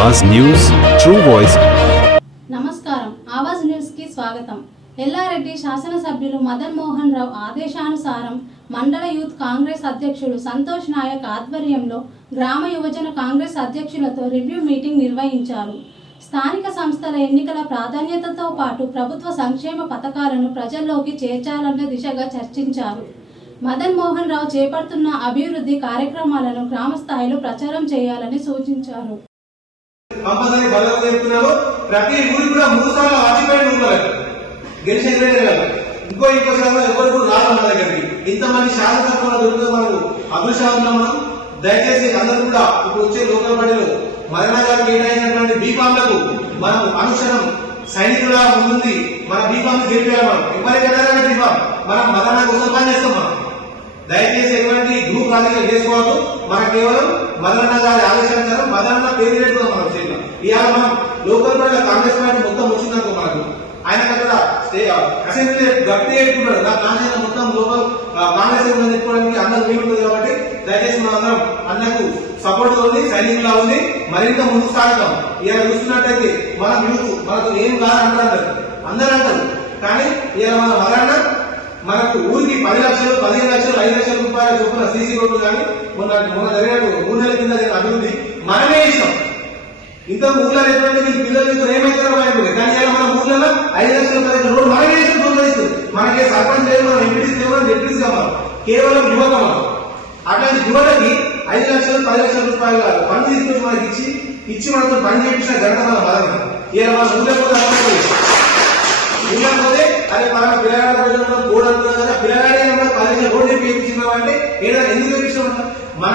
आवाज news true voice. నమస్కారం Awaaz news కి స్వాగతం। ఎల్లారెడ్డి శాసనసభ్యులు మదన్ మోహన్ రావు ఆదేశానుసారం మండల యూత్ కాంగ్రెస్ అధ్యక్షుడు సంతోష్ నాయక్ ఆధ్వర్యంలో గ్రామ యువజన కాంగ్రెస్ అధ్యక్షులతో రివ్యూ మీటింగ్ నిర్వహించారు। స్థానిక సంస్థల ఎన్నికల ప్రాధాన్యతతో పాటు ప్రభుత్వ సంక్షేమ పథకాలను ప్రజల్లోకి చేర్చాలన్న దిశగా చర్చించారు। మదన్ మోహన్ రావు చేపడుతున్న అభివృద్ధి కార్యక్రమాలను గ్రామ స్థాయిలో ప్రచారం చేయాలని సూచించారు। కంపల్సరీ బలం చెప్తున్నారు। ప్రతి ఊరి కూడా 3 సార్లు ఆచిపోయిన ఊర్లో గెలిచేదే కాదు, ఇంకో సార్లు ఎవరు రాదు మన దగ్గరికి। ఇంతమంది శాసనసభలో దొరుకుతుంది మనకు అదృష్టంగా మనం। దయచేసి అందరూ కూడా ఇప్పుడు వచ్చే లోకల్ బడిలో మదన గారు కేటాయించినటువంటి బీఫామ్లకు మనం అనుక్షణం సైనికులా ముందుంది మన బీఫామ్ గెలిపేయాలి। మనం ఎవరికైనా బీఫామ్ మనం మదన కోసం పనిచేస్తాం। మనం దయచేసి ఎటువంటి గ్రూప్ రాజకీయాలు చేసుకోవద్దు। మన కేవలం మదన గారి ఆదేశానుసారం మదన పేరు పెట్టుకుందాం। మనం చేయాలి ఇవాళ మనం లోకల్ బడిలో కాంగ్రెస్ పార్టీ మొత్తం వచ్చిందనుకో మనకు ఆయన అక్కడ అసెంబ్లీ గట్టి పెట్టుకున్నాడు। నా కాంగ్రెస్ మొత్తం లోకల్ కాంగ్రెస్ పెట్టుకోవడానికి అందరూ వీలుంటుంది కాబట్టి దయచేసి మనం అందరం అన్నకు సపోర్ట్ ఉంది, సైనికులా ఉంది, మరింత ముందుకు సాగుతాం। ఇవాళ చూస్తున్నట్టయితే మన యూత్ మనకు ఏం కాదంటారు అందరూ అంటారు, కానీ ఇవాళ మన మదన మనకు ఊరికి 10 లక్షలు 15 లక్షలు 5 లక్షల రూపాయల చొప్పున సీసీ రోడ్లు కానీ మొన్న జరిగినట్టు 3 నెలల కింద అభివృద్ధి మనమే ఇస్తాం। ఇంత ఊళ్ళో ఎటువంటి మీ పిల్లలు ఏమైతారో భయపడి, కానీ మన ఊళ్ళలో 5 లక్షల 10 లక్షల రోడ్డు మనమే ఇస్తుంది। మనకి సర్పంచ్ లేదు, మనం ఎంపీటీసీ లేవు, మనం డిప్యూటీసీ కావాలి, కేవలం యువత మనం। అట్లాంటి యువతకి 5 లక్షలు 10 లక్షల రూపాయల పని తీసుకొచ్చి మనకి ఇచ్చి మనతో పని చేయించిన ఘనత మన బలం। ఇలా మన ఊళ్ళో పోతే అదే మన పిల్లగాడు పిల్లగాడే 10 లక్షల రోడ్డు వేయించినాం అంటే ఏదైనా ఎందుకు వేయించాం? మన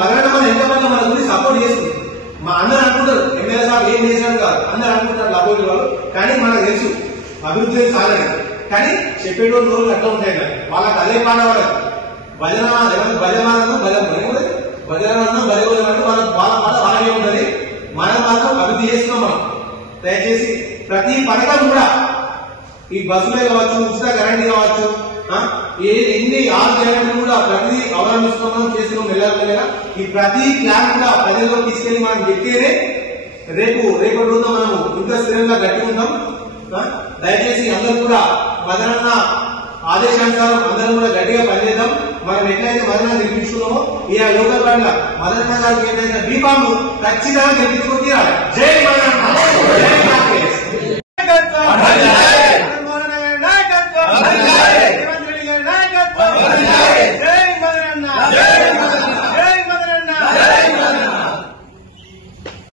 మరణ మన ఎంతమంది మన గురించి సపోర్ట్ చేస్తుంది। మా అందరూ అనుకుంటారు ఎమ్మెల్యే సాబ్ ఏం చేసినారు కాదు, అందరూ అనుకుంటారు అపోజి వాళ్ళు, కానీ మనకు తెలుసు అభివృద్ధి సాగలేదు। కానీ చెప్పేటోళ్ళు రోజులు అట్లా ఉంటాయి కదా, వాళ్ళకి అదే పాట వాళ్ళకి భజనానందం బలి వాళ్ళ పాట వాళ్ళకే ఉంటుంది। మనం మాత్రం అభివృద్ధి చేస్తున్నాం మనం। దయచేసి ప్రతి పథకం కూడా ఈ బస్సులే కావచ్చు, ఉచిత కరెంట్ కావచ్చు, ఎన్ని 6 గ్యారెంటీలు కూడా ప్రతి అవలంబిస్తున్నాం చేస్తున్నాం వెళ్ళాలి। ఈ ప్రతి ప్లాన్ కూడా ప్రజల్లో తీసుకెళ్లి మనం చెప్తేనే రేపటి రోజున మనం ఇంకా స్థిరంగా గట్టుకుంటాం। దయచేసి అందరూ కూడా మదనన్న ఆదేశానుసారం అందరం కూడా గట్టిగా పనిచేద్దాం। మనం ఎట్లయితే మదన గెలిపించుకున్నామో ఈ లోకల్ బండ్ల మదనన్న గారికి ఏదైనా బీఫామ్ ఖచ్చితంగా గెలిపించుకుని తీరాలి। జై మదన।